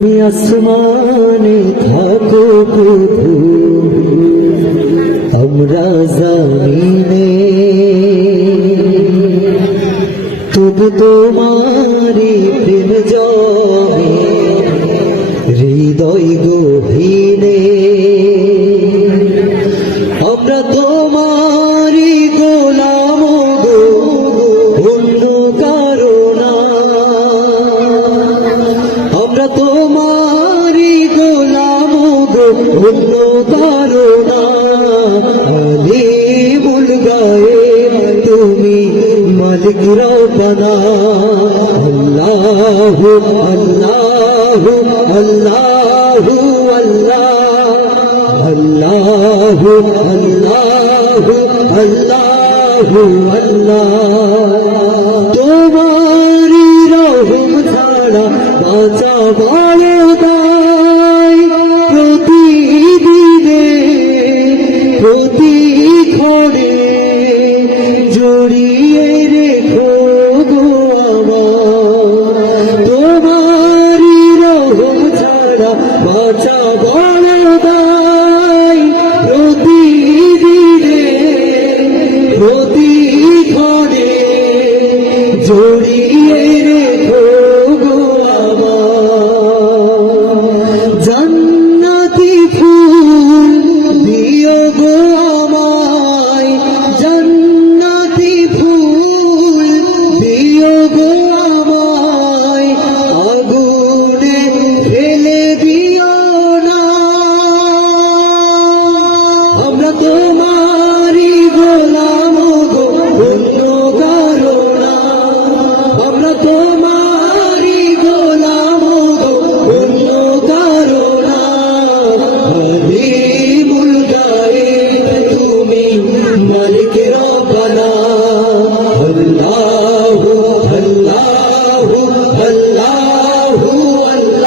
আসমানে থাকো প্রভু আমরা জানিনে তবু তোমারি প্রেম জমে হৃদয় গভীরে আমরা তোমারি গোলাম গো অন্য কারো না আমরা তোমারি গোলাম গো অন্য কারো না আলিমুল গায়েব তুমি মালিক রব্বানা আল্লাহু আল্লাহু আল্লাহু আল্লাহু আল্লাহু আল্লাহু আল্লাহ তোমারি রহম ছাড়া বাঁচা বড় দায় প্রতিদিনে প্রতিক্ষণে জড়িয়ে রেখো গো আমার তোমারি রহম ছাড়া বাঁচা বড় দায় প্রতিদিনে প্রতিক্ষণে জড়িয়ে রেখো গো আমার জান্নাতি ফুল দিও গো আমায় জান্নাতি ফুল দিও গো আমায় আগুনে ফেলে দিও না আমরা তোমারি গোলাম গো অন্য কারো না আমরা তোমারি গোলাম গো অন্য কারো না হালিমুল গায়েব তুমি মালিক রব্বানা আল্লাহু আল্লাহু আল্লাহু আল্লাহু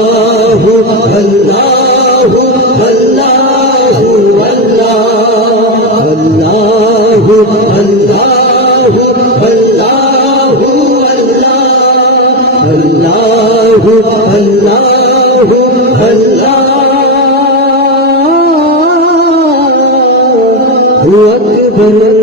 আল্লাহু আল্লাহু আল্লাহু আল্লাহু আল্লাহু আল্লাহু আল্লাহু আল্লাহু আকবার।